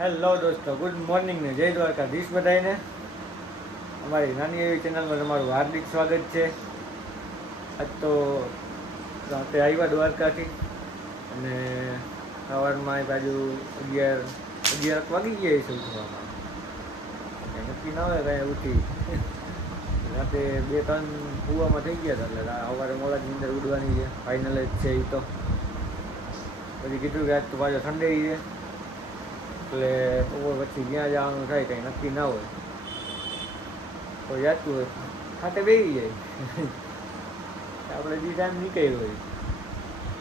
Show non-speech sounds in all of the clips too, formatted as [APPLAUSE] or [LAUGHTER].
Hello દોસ્તો good morning ને જય દ્વારકાધીશ બધાને અમારી નાની એવી ચેનલમાં તમારું હાર્દિક સ્વાગત છે. આજ તો રાતે આવ્યા દ્વારકાથી અને સવારમાં એ બાજુ અગિયાર અગિયાર વાગી ગયા એ કંઈ નક્કી ના હોય કાંઈ ઉઠી. રાતે બે, ત્રણ કૂવામાં થઈ ગયા હતા એટલે સવારે મોડા અંદર ઉડવાની છે ફાઇનલ જ છે એ તો. પછી કીધું કે આજ તો પાછો સન્ડે છે. એટલે બપોર પછી જ્યાં જવાનું થાય કંઈ નક્કી ના હોય. તો જાતું હોય. ખાતે બેસી જાય. [LAUGHS] આપણે બી ટાઈમ નીકળ્યો હોય.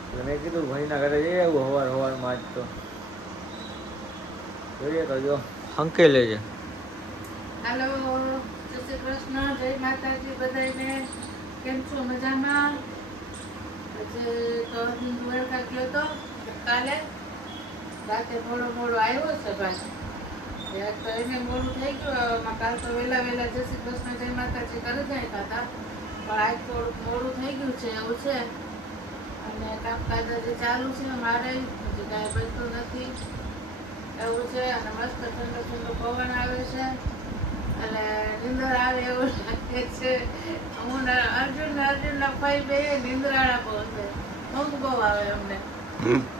એટલે મેં કીધું ભાઈના ઘરે જઈ આવું હવાર હવારમાં આજ તો. જોઈએ તો જો. હંકેલે છે હેલો જય શ્રી કૃષ્ણ જય માતાજી બધાને કેમ છો? મજામાં? આજે તો હું દ્વારકા ગયો તો કાલે? રાતે મોડો મોડો આવ્યો છે પાછો તો એને મોડું થઈ ગયું કાલ તો વહેલા વહેલા જશે કૃષ્ણ જય માતાજી કરી જાય હતા પણ આજ થોડુંક મોડું થઈ ગયું છે એવું છે. અને કામકાજ હજી ચાલુ છે મારે હજી કાંઈ બનતું નથી. એવું છે અને મસ્ત ઠંડો ઠંડો પવન આવે છે. અને નિંદર આવે એવું લાગે છે. હું અર્જુન અર્જુનના ભાઈ બે નીંદરાળા બહુ છે. ઊંઘ બહુ આવે અમને.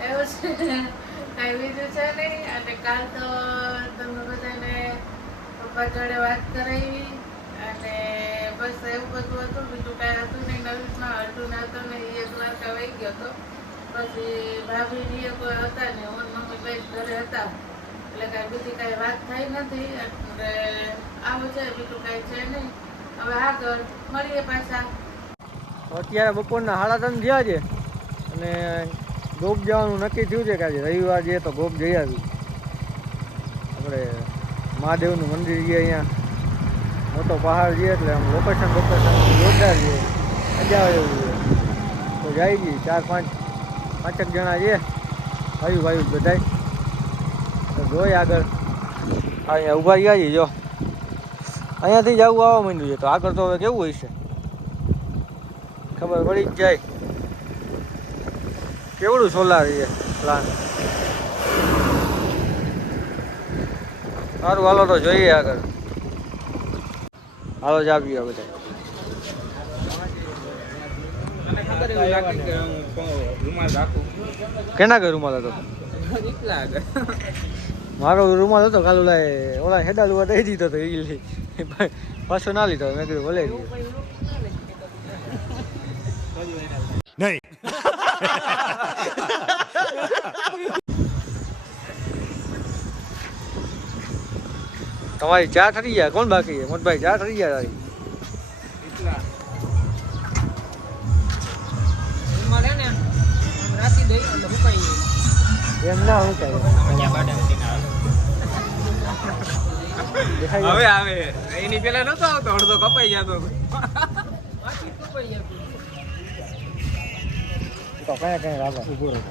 એવું છે. કઈ બીજું છે નહીં અને કાલ તો તમે બધાને પપ્પા જોડે વાત કરાવી અને બસ એવું બધું હતું. બીજું કાંઈ હતું નહીં. નવીનમાં હતું ના હતું ને એક દ્વારકા વહી ગયો હતો. પછી ભાભી કોઈ હતા ને હું મમ્મી ભાઈ ઘરે હતા. એટલે કાંઈ બીજી કાંઈ વાત થઈ નથી. એટલે આવું છે. બીજું કાંઈ છે નહીં. હવે આગળ મળીએ પાછા. અત્યારે બપોરના સાડા ત્રણ થયા છે. અને ગોપ જવાનું નક્કી થયું છે કે આજે રવિવાર જઈએ તો ગોપ જઈ આવી. આપણે મહાદેવનું મંદિર છે અહીંયા. મોટો પહાડ છે એટલે આમ લોકેશન લોકેશન જોરદાર છે. મજા આવે એવું છે. તો જાય જઈએ ચાર પાંચ, પાંચેક જણા છે. ભાઈ ભાઈ બધાય. તો જોઈ આગળ. અહીંયા ઊભા રહ્યા છીએ જો. અહીંયાથી જ આવું આવવા માંડ્યું છે. તો આગળ તો હવે કેવું હોય છે ખબર પડી જ જાય. કેવડું સોલાર છે પ્લાન સારું, હાલો તો જોઈએ આગળ. હાલો, જ આવીએ બધા કેના ઘર રૂમાલ હતો? મારો રૂમાલ હતો કાલ ઓલા ઓલા હેડા લુવા દઈ દીધો હતો એ પાછો ના લીધો, મેં કીધું ભલે તમારી ચા થઈ ગયા? કોણ બાકી છે? મોટભાઈ ચા થઈ ગયા તારી? એમ ના હું હવે આવે. એની પેલા નતો આવતો અડધો કપાઈ જતો. તો કયા કયા રાબા? ઊભો રહો.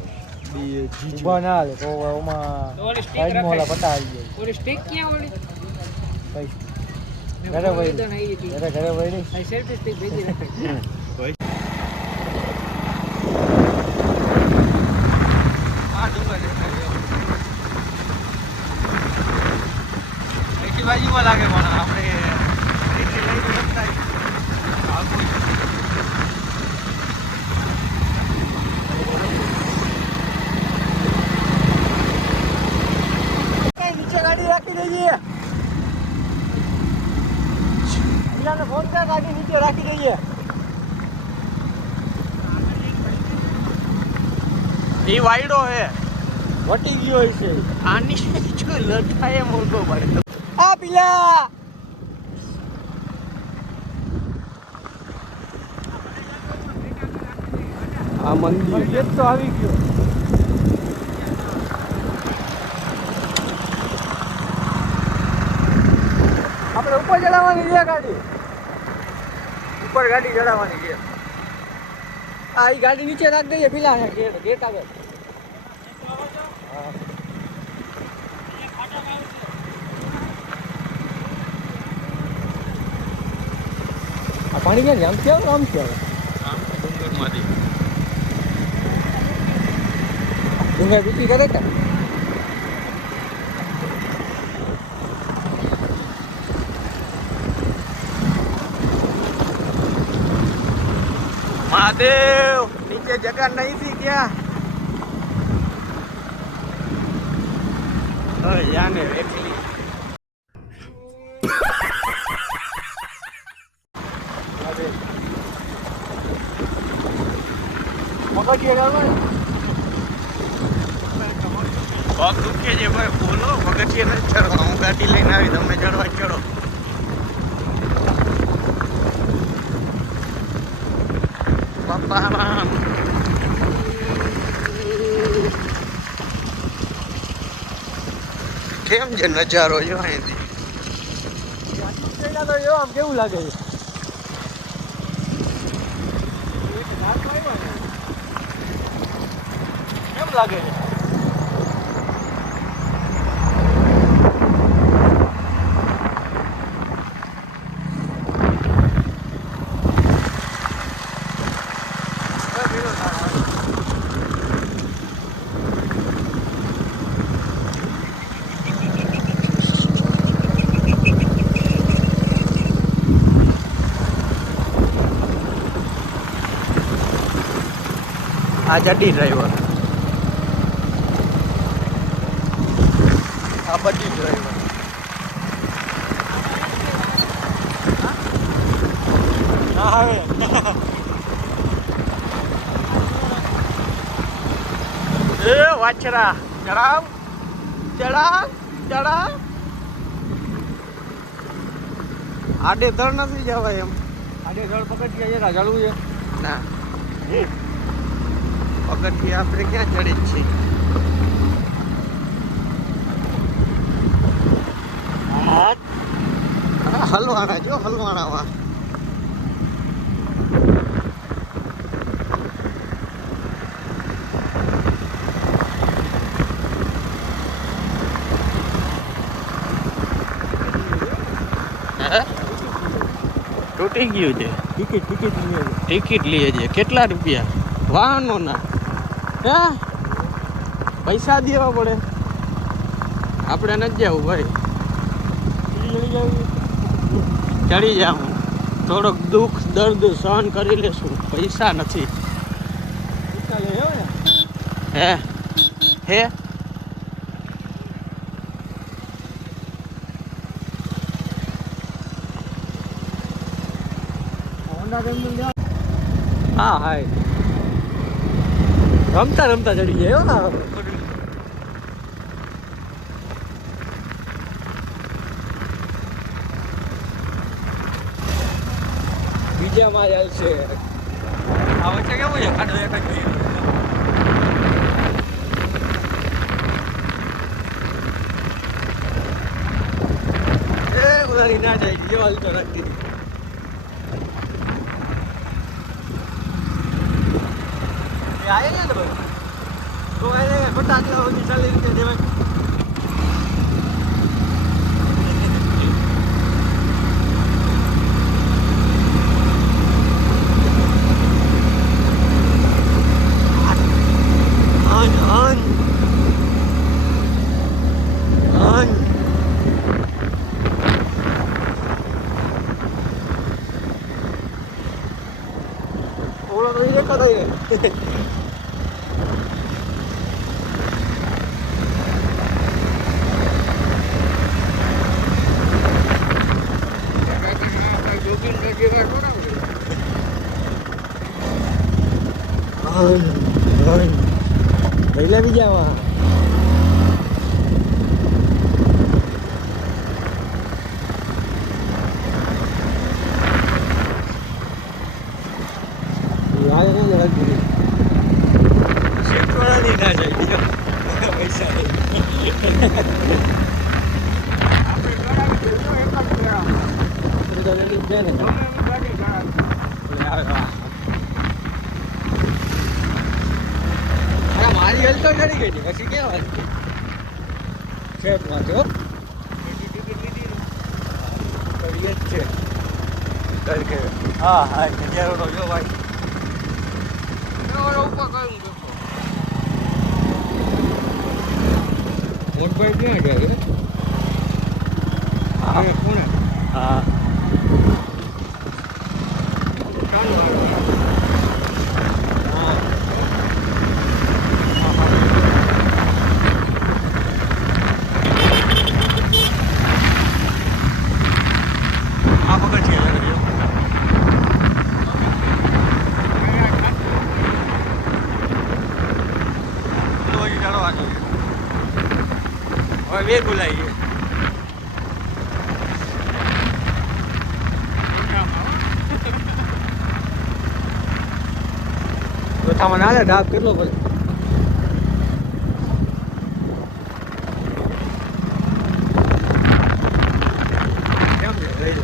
ઊભા ના હાલે તો ઓમાં સાઈડમાં આવી જાય સ્ટીક ક્યાં ઓલી? પૈસા ઘરે વહી ઘરે ઘરે વહી સેલ્ફી સ્ટીક ભેગી રાખી [LAUGHS] એકી બાજુમાં લાગે પણ આપણે અહીંથી લઈ તો શકતા નીચે ગાડી રાખી દઈએ બીજાને ફોન કર ગાડી નીચે રાખી દઈએ એ વાયડો હે વટી હોય છે. આની જો લટાય મોટો પડે આ પીલા! આ મંદિર. ગેટ તો આવી ગયો. આપણે ઉપર ચડાવવાની છે ગાડી. ઉપર ગાડી ચડાવવાની છે. આ ગાડી નીચે રાખી દઈએ પેલા ગેટ ગેટ આવે. પાણી ક્યાં આમ ક્યાં આમ ક્યાં આમ ડુંગરમાંથી. ડુંગર ડૂબી કરે કે? મહાદેવ નીચે જગા નહીં થી ક્યાં? યાને એટલી પગ દુખે છે ભાઈ બોલો પગથિયે નથી ચડવા હું ગાડી લઈને આવી તમે ચડવા ચડો પપ્પા રામ કેમ છે નજારો જો અહીંથી તો જો આમ કેવું લાગે છે કેમ લાગે છે આ જડી ડ્રાઈવર આ બધી ડ્રાઈવર હા હવે એ વાછરા ચડાવ ચડાવ ચડાવ આડે ધર નથી જવાય એમ. આડે જળ પકડી જરા ચાલવું છે. ના. પગથી આપણે ક્યાં ચડે છે? હલવાણા જો હલવાણામાં. તૂટી ગયું છે. ટિકિટ ટિકિટ લઈએ ટિકિટ લઈએ છે. કેટલા રૂપિયા? વાહનોના. હે? પૈસા દેવા પડે. આપણે નથી જવું ભાઈ. ચડી જાઉં થોડોક દુઃખ દર્દ સહન કરી લેશું. પૈસા નથી. હે? હે? હા, હાય. રમતા રમતા ચડી જાય હો. બીજા માં જાય છે. આ વચ્ચે કેવું છે? ખાડો એક ઉધારી ના જાય જે હાલતો રાખતી એ આયેલા ને ભાઈ તો એને ખોટા આટલા સુધી ચાલી રીતે દેવાય અન અન અન ઓળો તો ઈ દેખાતો ય નહીં. અન લેવી પહેલા બીજામાં યાદ નહીં જરા શીખવાડાની ના જાય પૈસા મારી હેલ્થ તો ચડી ગઈ હતી પછી ક્યાં છે માંથી હો. કરીએ જ છે. તરીકે હા હા નજારો જો ભાઈ. મોટભાઈ ક્યાં ગયા છે? કોને હા. બે બોલાઈ ગયો. ચોથામાં ના લે ડાક કેટલો પડે કેમ છે લઈ લો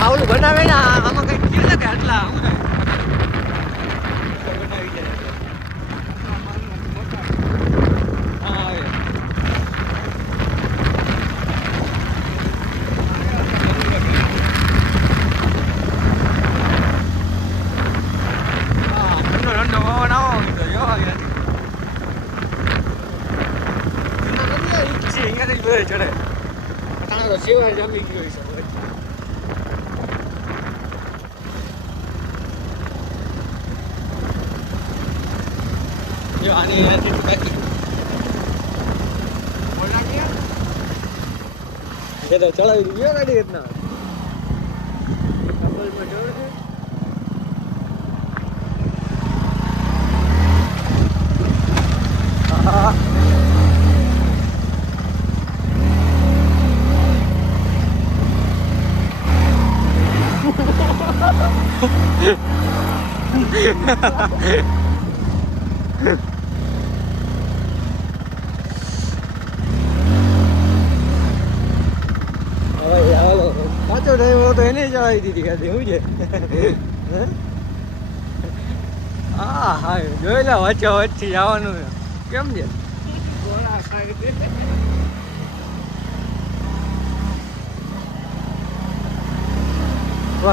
આ ઓલું બનાવે ને આ- આમાં કઈ કીધું ને કે આટલા શું થાય? બનાવી દે એટલે. હા, આવે. હા, ઠંડો ઠંડો પવન આવો તો જો યાર. ઠંડો નથી આ ઈચ છે, અહીંયાથી જ બધે ચડે. અટાણે તો સેવાય જમી ગયો હશે બધે. જો આને અહીંયાથી તો કાંઈ- એ તો ચડાવી દીધી હો ગાડી રીતના ડબલમાં ચડે છે હા. હવે હાલો પાછો ટાઈમ હતો એને ચડાવી દીધી ગાડી શું છે હે? હા હા જોઈ લે વચ્ચે વચ્ચે જવાનું છે. કેમ છે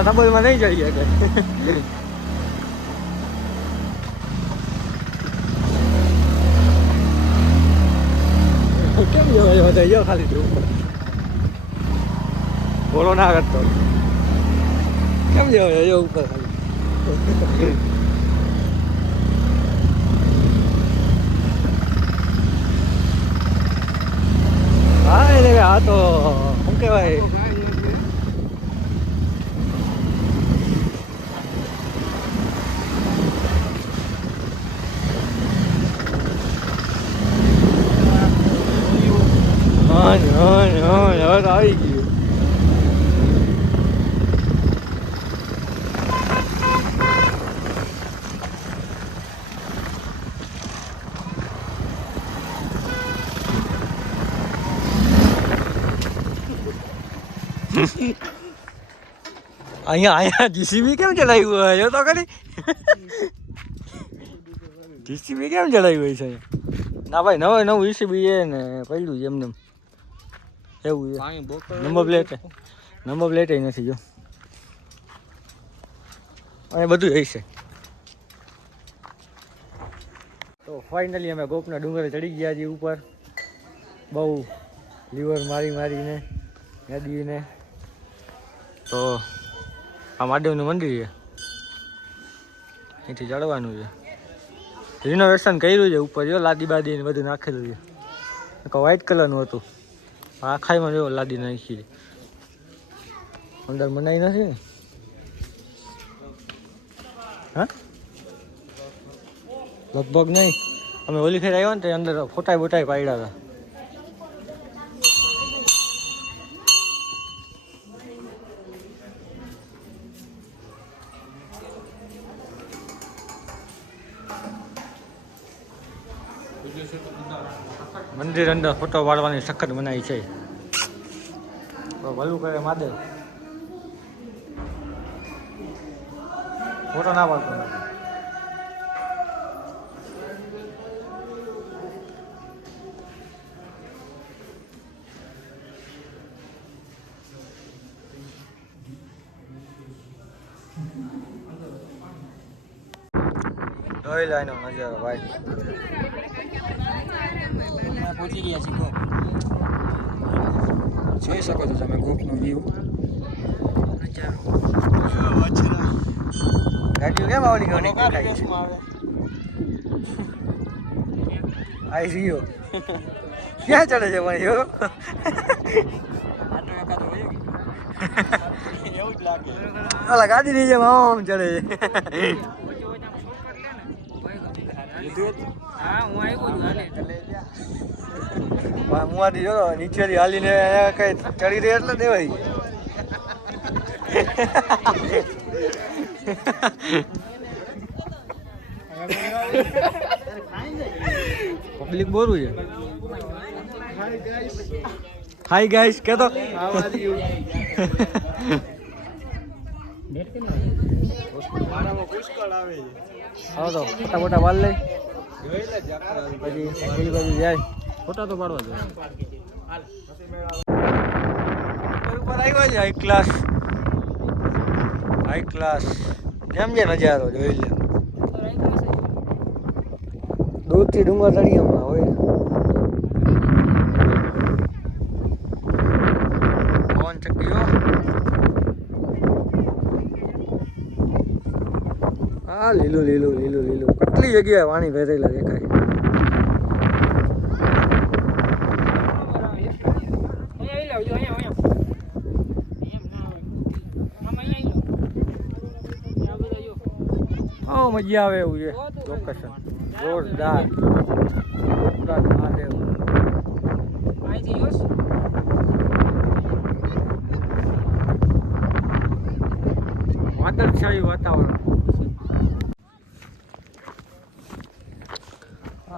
ડબલમાં નહીં જઈએ કે કેમ જવાય બધા જો ખાલી જોવું બોલો ના કરતો કેમ જવાય જો ઉપર હા એટલે આ તો શું કહેવાય હા ને, હા ને, હા ને, હવે તો આવી ગયું અહીંયા અહીંયા જીસીબી કેમ ચલાવ્યું હોય? જો તો કરી જીસીબી કેમ ચલાવ્યું હોય છે ના ભાઈ નવે નવું જીસીબી છે ને પડ્યું છે એમને. એમ. એવું છે. નંબર પ્લેટ નંબર પ્લેટ નથી જો. અને બધું છે. તો ફાઇનલી અમે ગોપના ડુંગરે ચડી ગયા છીએ ઉપર. બહુ લીવર મારી મારીને નદીને. તો આ મહાદેવનું મંદિર છે. અહીંથી ચડવાનું છે. રિનોવેશન કર્યું છે ઉપર, જો લાદી બાદી બધું નાખેલું છે. વ્હાઈટ કલરનું હતું. આખાઈમાં જો લાદી નાખી અંદર મનાઈ નથી ને? હા? લગભગ નહીં. અમે ઓલી ફેર આવ્યા ને તે અંદર ફોટાય બોટાઈ પાડ્યા હતા. મંદિર અંદર ફોટો પાડવાની સખત મનાઈ છે. ભલું કરે માદેવ ફોટો ના પાડતો. જોઈ લો એનો નજારો ભાઈ. પહોંચી ગયા છીએ ગોપ. જોઈ શકો છો તમે ગોપનો વ્યૂ ગાડીઓ કેમ આવડી ગયો દેખાય છે. આઈ સી યુ ક્યાં ચડે છે પણ યો એવું જ લાગે. ઓલા ગાડી ની જેમ આમ ચડે છે. હા હું આવ્યો છું આથી જો નીચેથી હાલીને કઈ ચડી રહી એટલે દેવાય. પબ્લિક બોરું છે. હાય ગાઈસ કે તો હા તો મોટા મોટા વાલ લઈ. પછી જાય. ફોટા તો પાડવા દો હાઈ ક્લાસ હાઈ ક્લાસ નજારો જોઈ લે. દૂરથી ડુંગર હમણાં, હોય. પવન ચક્કીઓ હા, લીલું લીલું લીલું લીલું. કેટલી જગ્યાએ વાણી ભરેલા દેખાય હા મજા આવે એવું છે. લોકેશન જોરદાર. જોરદાર મહાદેવ વાદળછાયું વાતાવરણ.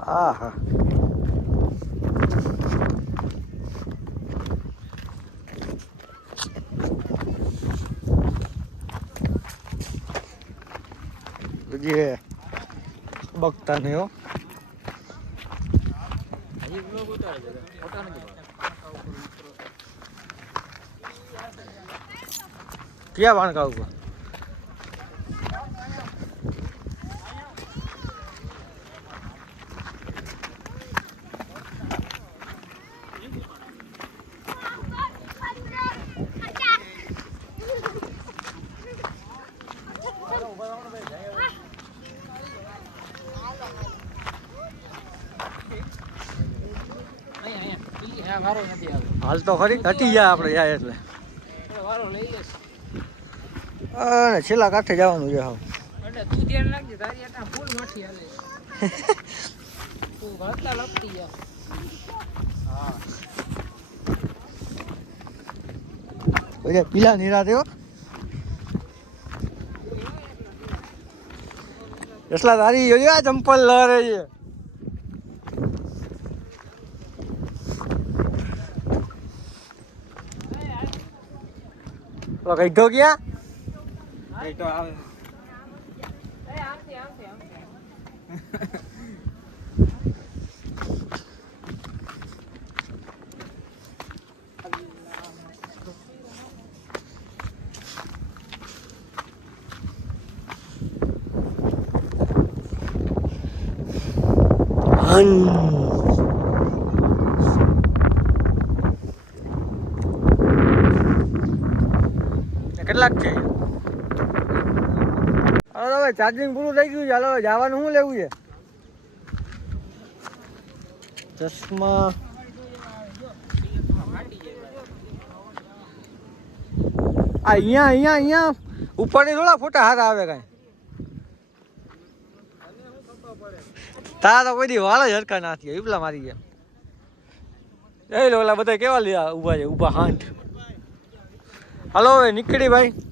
હા જે બગતા નહીં હો. ક્યાં વાણકા ઉપર વારો નથી આવ્યો હાલ તો ખરી ઘટી જાય આપણે જાય એટલે. વારો લઈ લેશે. અને છેલ્લા કાંઠે જવાનું છે હા એટલે તું ધ્યાન રાખજે તારી આટા ફૂલ માઠી હાલે તું વાતલા લપટી જા. પછી પીલા નીરા થયો? એટલા તારી જોજો આ ચંપલ લહરે છે. તો કઈઢો ગયા એ તો આવે એ કેટલાક છે? હવે હવે ચાર્જિંગ પૂરું થઈ ગયું છે. હાલો જવાનું શું લેવું છે? ચશ્મા. આ અહીંયા અહીંયા અહીંયા. ઉપરની થોડા ફોટા હાથ આવે કાંઈ. તારા તો કોઈ દી વાળ જ હરકા ના થયા. ઈપલા મારી ગયા એ ઓલા બધા કેવા લીધા ઊભા છે? ઊભા હાંઠ હાલો હવે નીકળી ભાઈ.